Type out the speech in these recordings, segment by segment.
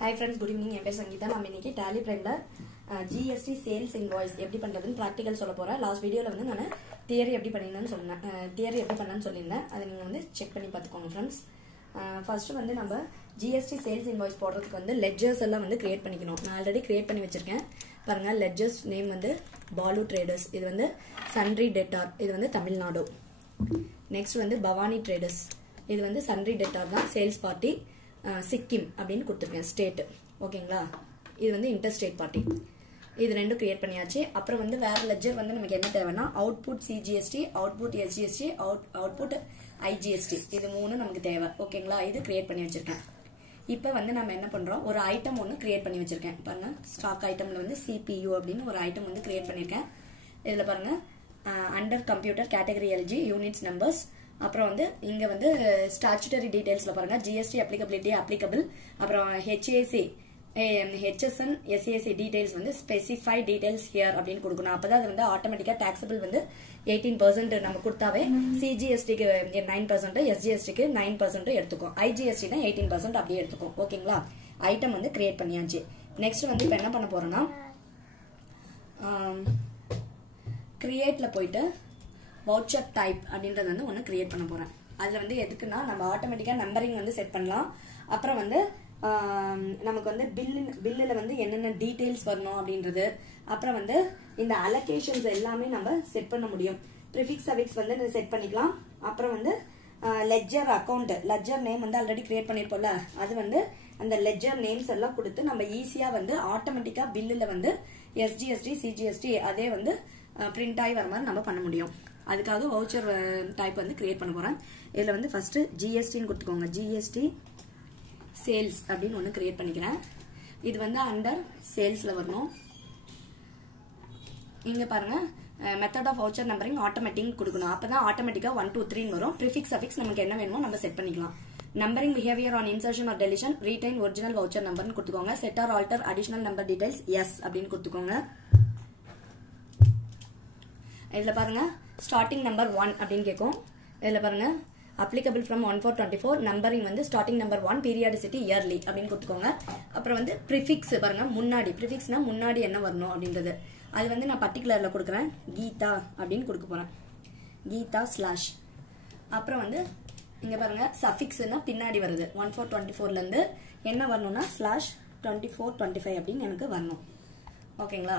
Hi friends, good evening. என் பேர் சங்கீதா. நாம இன்னைக்கு Tally Primeல GST sales invoice எப்படி பண்றதுன்னு பிராக்டிகல் சொல்ல போறேன். லாஸ்ட் வீடியோல வந்து நான் தியரி எப்படி பண்ணினேன்னு சொன்னேன். தியரி எப்படி பண்ணனும்னு சொல்லிருந்தேன். அதை நீங்க வந்து செக் பண்ணி பாத்துக்கோங்க फ्रेंड्स. ஃபர்ஸ்ட் வந்து நம்ம GST sales invoice போடுறதுக்கு வந்து லெட்ஜர்ஸ் எல்லாம் வந்து கிரியேட் பண்ணிக்கணும். நான் ஆல்ரெடி கிரியேட் பண்ணி வச்சிருக்கேன். பாருங்க லெட்ஜர்ஸ் நேம் வந்து பாலு ட்ரேடர்ஸ். இது வந்து சன்ரி டெட்டார். இது வந்து தமிழ்நாடு. நெக்ஸ்ட் வந்து பவானி ட்ரேடர்ஸ். இது வந்து சன்ரி டெட்டார் தான் சேல்ஸ் பார்ட்டி சிக்கிம் அப்படின்னு கொடுத்துருக்கேன் ஸ்டேட். ஓகேங்களா, இது வந்து இன்டர் ஸ்டேட் பார்ட்டி. இது ரெண்டும் கிரியேட் பண்ணியாச்சு. அப்புறம் வந்து வேற லெட்ஜர் வந்து நமக்கு என்ன தேவைன்னா output CGST, output SGST, output IGST, இது மூணு நமக்கு தேவை. ஓகேங்களா, இது கிரியேட் பண்ணி வச்சிருக்கேன். இப்போ வந்து நம்ம என்ன பண்றோம், ஒரு ஐட்டம் ஒன்று கிரியேட் பண்ணி வச்சிருக்கேன். பாருங்க ஸ்டாக் ஐட்டம்ல வந்து சிபியு அப்படின்னு ஒரு ஐட்டம் வந்து கிரியேட் பண்ணிருக்கேன். இதுல பாருங்க under computer category LG units numbers. அப்புறம் வந்து இங்க வந்து ஸ்டாச்சுட்டரி டீடைல்ஸ்ல பாருங்க ஜிஎஸ்டி அப்ளிகபிலிட்டி அப்ளிகபிள், அப்புறம் ஹெச்ஏசி ஹெச்எஸ்என் எஸ்ஏசி டீடைல்ஸ் வந்து ஸ்பெசிஃபை டீடைல்ஸ் ஹியர் அப்படின்னு கொடுக்கணும். அப்பதான் அது வந்து ஆட்டோமேட்டிக்கா டாக்ஸபிள் வந்து 18% நம்ம கொடுத்தாவே சிஜிஎஸ்டிக்கு 9%, எஸ்ஜிஎஸ்டிக்கு 9% எடுத்துக்கும், ஐஜிஎஸ்டினா 18% அப்படியே எடுத்துக்கும். ஓகேங்களா, ஐட்டம் வந்து கிரியேட் பண்ணியாச்சு. நெக்ஸ்ட் வந்து இப்ப என்ன பண்ண போறோம்னா கிரியேட்ல போயிட்டு வவுச்சர் டைப் அப்படின்றது வந்து ஒன்று கிரியேட் பண்ண போறேன். அதுல வந்து எதுக்குன்னா நம்ம ஆட்டோமேட்டிக்கா நம்பரிங் வந்து செட் பண்ணலாம். அப்புறம் வந்து நமக்கு வந்து பில்லுல வந்து என்னென்ன டீடைல்ஸ் வரணும் அப்படின்றது, அப்புறம் வந்து இந்த அலோகேஷன்ஸ் எல்லாமே நம்ம செட் பண்ண முடியும். ப்ரிஃபிக்ஸ் அஃபிக்ஸ் வந்து செட் பண்ணிக்கலாம். அப்புறம் வந்து லெட்ஜர் அக்கௌண்ட், லெட்ஜர் நேம் வந்து ஆல்ரெடி கிரியேட் பண்ணிருப்போம்ல, அது வந்து அந்த லெட்ஜர் நேம்ஸ் எல்லாம் கொடுத்து நம்ம ஈஸியா வந்து ஆட்டோமேட்டிக்கா பில்லுல வந்து எஸ்ஜிஎஸ்டி சிஜிஎஸ்டி அதே வந்து பிரிண்ட் ஆகி வர மாதிரி நம்ம பண்ண முடியும். அதுக்காக வவுச்சர் டைப் வந்து கிரியேட் பண்ண போறேன். இதுல வந்து ஃபர்ஸ்ட் ஜிஎஸ்டின்னு கொடுத்துக்கோங்க. ஜிஎஸ்டி சேல்ஸ் அப்படின்னு ஒன்று கிரியேட் பண்ணிக்கிறேன். இது வந்து அண்டர் சேல்ஸ்ல வரணும். இங்க பாருங்க method of voucher numbering automatic கொடுக்கணும். அப்பதான் ஆட்டோமேட்டிக்கா 1 2 3 வரும். ப்ரிஃபிக்ஸ் அஃபிக்ஸ் நமக்கு என்ன வேணுமோ நம்ம செட் பண்ணிக்கலாம். Numbering behaviour on insertion or deletion retain original voucher நம்பர்னு கொடுத்துக்கோங்க. Set or alter additional number details yes அப்படின்னு கொடுத்துக்கோங்க. இதுல பாருங்க ஸ்டார்டிங் நம்பர் 1 அப்படின்னு கேட்கும். இதுல பாருங்க applicable from 1/4/24 நம்பரிங் வந்து ஸ்டார்டிங் நம்பர் 1 பீரியாடிசிட்டி இயர்லி அப்படின்னு கொடுத்துக்கோங்க. அப்புறம் வந்து ப்ரிஃபிக்ஸ் பாருங்க முன்னாடி, ப்ரிஃபிக்ஸ்னா முன்னாடி என்ன வரணும் அப்படின்றது, அது வந்து நான் பர்டிகுலர்ல கொடுக்குறேன். கீதா அப்படின்னு கொடுக்க போறேன். கீதா ஸ்லாஷ். அப்புறம் வந்து இங்க பாருங்க சஃபிக்ஸ்னா பின்னாடி வருது. 1/4/24ல இருந்து என்ன வரணும்னா ஸ்லாஷ் 24/25 அப்படின்னு எனக்கு வரணும். ஓகேங்களா,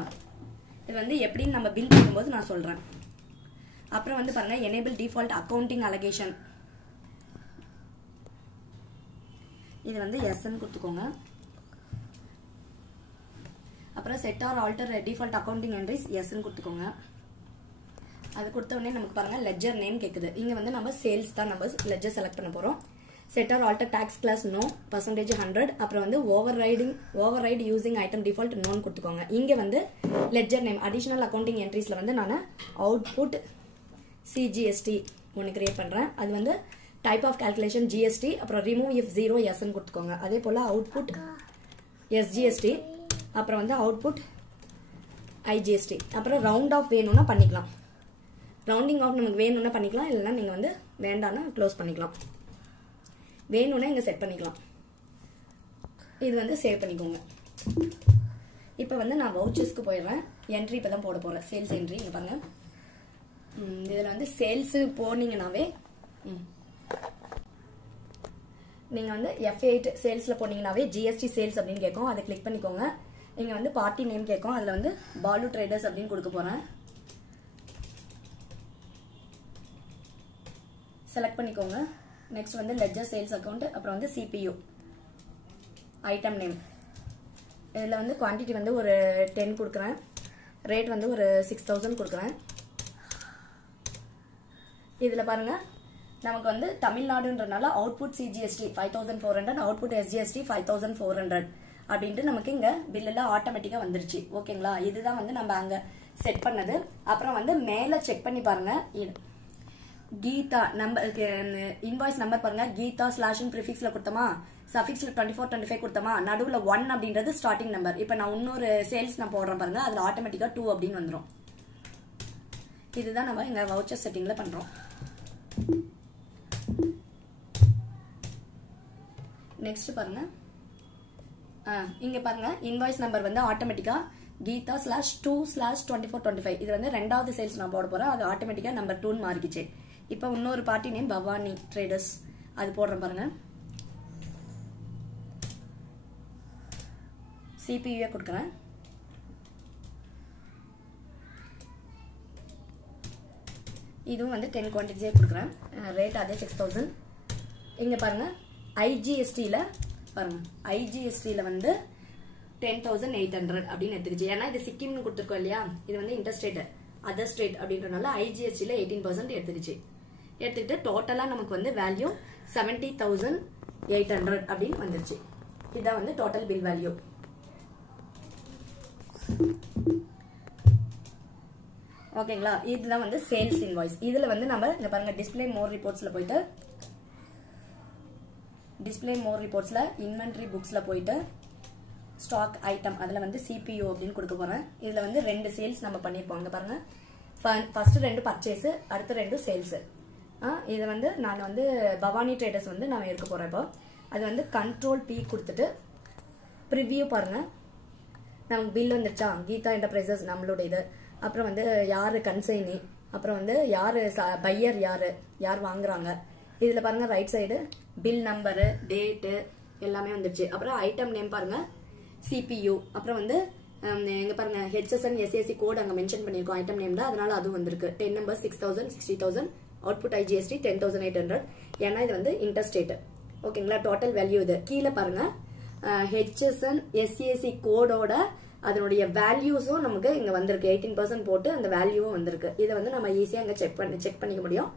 இது வந்து எப்படின்னு நம்ம பில் பண்ணும்போது நான் சொல்றேன். அப்புறம் வந்து பாருங்க எனேபிள் டிஃபால்ட் அக்கவுண்டிங் அலகேஷன், இது வந்து எஸ்ன்னு கொடுத்துக்கோங்க. அப்புறம் set or alter default accounting entries எஸ்ன்னு கொடுத்துக்கோங்க. அது கொடுத்த உடனே நமக்கு பாருங்க லெட்ஜர் நேம் கேக்குது. இங்க வந்து நம்ம சேல்ஸ் தான் நம்ம லெட்ஜர் செலக்ட் பண்ண போறோம். Set or alter tax class no, percentage 100. அப்புறம் வந்து ஓவர்ரைட் யூசிங் ஐட்டம் டிஃபால்ட் நோன்னு கொடுத்துக்கோங்க. இங்க வந்து லெட்ஜர் நேம் அடிஷனல் அக்கவுண்டிங் என்ட்ரிஸ்ல வந்து நான் அவுட்புட் சிஜிஎஸ்டி ஒன்று கிரியேட் பண்றேன். அது வந்து டைப் ஆஃப் கால்குலேஷன் ஜிஎஸ்டி, அப்புறம் ரிமூவ் இஃப் 0 எஸ்ன்னு கொடுத்துக்கோங்க. அதே போல அவுட்புட் எஸ்ஜிஎஸ்டி, அப்புறம் வந்து அவுட்புட் ஐஜிஎஸ்டி. அப்புறம் ரவுண்ட் ஆஃப் வேணும்னா பண்ணிக்கலாம். ரவுண்டிங் ஆஃப் நமக்கு வேணும்னா பண்ணிக்கலாம், இல்லைன்னா நீங்க வந்து வேண்டாம்னா க்ளோஸ் பண்ணிக்கலாம். வேணும்னா இங்க செட் பண்ணிக்கலாம். இது வந்து சேவ் பண்ணிக்கோங்க. இப்போ வந்து நான் வவுச்சர்ஸ்க்கு போயிடுறேன். என்ட்ரி இப்போ தான் போட போறேன். சேல்ஸ் என்ட்ரி இங்க பாருங்க. இதுல வந்து சேல்ஸ் போனீங்கன்னாவே நீங்க வந்து F8 சேல்ஸ்ல போனீங்கன்னாவே ஜிஎஸ்டி சேல்ஸ் அப்படின்னு கேட்கும். அதை கிளிக் பண்ணிக்கோங்க. இங்க வந்து பார்ட்டி நேம் கேட்கும். அதுல வந்து பாலு ட்ரேடர்ஸ் அப்படின்னு கொடுக்க போறேன். செலக்ட் பண்ணிக்கோங்க. நெக்ஸ்ட் வந்து லெட்ஜர் சேல்ஸ் அக்கவுண்ட், அப்புறம் வந்து சிபியு ஐட்டம் நேம். இதுல வந்து குவான்டிட்டி வந்து ஒரு 10 கொடுக்குறேன். ரேட் வந்து ஒரு 6000 கொடுக்குறேன். இதுல பாருங்க நமக்கு வந்து தமிழ்நாடுன்றனால அவுட்புட் சிஜிஎஸ்டி 5400, அவுட்புட் எஸ்ஜிஎஸ்டி 5400 அப்படின்ட்டு நமக்கு இங்க பில்லுல ஆட்டோமேட்டிக்கா வந்துருச்சு. ஓகேங்களா, இதுதான் வந்து நம்ம அங்க செட் பண்ணது. அப்புறம் வந்து மேல செக் பண்ணி பாருங்க கீதா நம்பர் இன்வாய்ஸ் நம்பர் பாருங்க. கீதா ஸ்லாஷ் ப்ரிஃபிக்ஸ்ல கொடுத்தோமா, சஃபிக்ஸ்ல 24/25 கொடுத்தோமா, நடுவுல 1 அப்படின்றது ஸ்டார்டிங் நம்பர். இப்ப நான் இன்னொரு சேல்ஸ் நான் போடுறேன் பாருங்க, அதுல ஆட்டோமேட்டிக்கா 2 அப்படின்னு வந்துடும். இதுதான் நம்ம எங்க வவுச்சர் செட்டிங்ல பண்றோம். நெக்ஸ்ட் பாருங்க இங்க பாருங்க இன்வாய்ஸ் நம்பர் வந்து ஆட்டோமேட்டிக்கா கீதா /2/2425 இது வந்து ரெண்டாவது சேல்ஸ் நான் போட போறேன். அது ஆட்டோமேட்டிக்கா நம்பர் 2 மாறிக்கிச்சு. இப்போ இன்னொரு பார்ட்டி நேம் பவானி ட்ரேடர்ஸ் அது போடுறேன் பாருங்க. CPU கொடுக்குறேன். இதுவும் வந்து 10 குவான்டிட்டிஸே கொடுக்குறேன். ரேட் அதே 6000. இங்க பாருங்க IGST-ல பாருங்க IGST-ல வந்து 10,800 அப்படின்னு எடுத்துக்கிச்சு. ஏன்னா இது சிக்கிம்னு கொடுத்துருக்கோம் இல்லையா, இது வந்து இன்டர்ஸ்டேட் அதர் ஸ்டேட் அப்படின்றனால IGST-ல 18% எடுத்துக்கிச்சு. எடுத்துக்கிட்டு டோட்டலா நமக்கு வந்து வேல்யூ 70,800 அப்படின்னு வந்துருச்சு. இதான் வந்து டோட்டல் பில் வேல்யூ. ஓகேங்களா, இதுதான் வந்து சேல்ஸ் இன்வாய்ஸ். இதுல வந்து நம்ம இங்க பாருங்க டிஸ்ப்ளே மோர் ரிப்போர்ட்ஸ்ல போயிட்டு டிஸ்ப்ளே மோர் ரிப்போர்ட்ஸ்ல இன்வென்டரி புக்ஸ்ல போயிட்டு ஸ்டாக் ஐட்டம் அதுல வந்து CPU அப்படின்னு கொடுக்க போறேன். இதுல வந்து 2 சேல்ஸ் நம்ம பண்ணிருப்போம். இங்க பாருங்க ஃபர்ஸ்ட் 2 பர்ச்சேஸ், அடுத்த 2 சேல்ஸ். இது வந்து நான் வந்து பவானி ட்ரேடர்ஸ் வந்து நான் எடுக்க போறேன். இப்போ அது வந்து கண்ட்ரோல் P கொடுத்துட்டு ப்ரிவியூ பாருங்க. நமக்கு பில் வந்துருச்சா, கீதா என்டர்பிரைசஸ் நம்மளோட இது. அப்புறம் வந்து யாரு கன்சைனி, அப்புறம் வந்து யாரு பையர், யார் வாங்குறாங்க. இதுல பாருங்க right side bill number date எல்லாமே வந்துருச்சு. அப்புறம் ஐட்டம் நேம் பாருங்க CPU. அப்புறம் வந்து எங்க பாருங்க HSN SAC கோட் அங்க மென்ஷன் பண்ணிருக்கோம் ஐட்டம் நேம்ல, அதனால அதுவும் வந்திருக்கு. 10 நம்பர் 6,000 60,000 அவுட்புட் IGST 10,800. ஏன்னா இது வந்து இன்டர்ஸ்டேட். ஓகேங்களா, டோட்டல் வேல்யூ இது. கீழே பாருங்க HSN SAC கோடோட அதனுடைய வேல்யூஸும் நமக்கு இங்க வந்திருக்கு. 18% போட்டு அந்த வேல்யூவும் வந்திருக்கு. இதை வந்து நம்ம ஈஸியா இங்க செக் பண்ணிக்க முடியும்.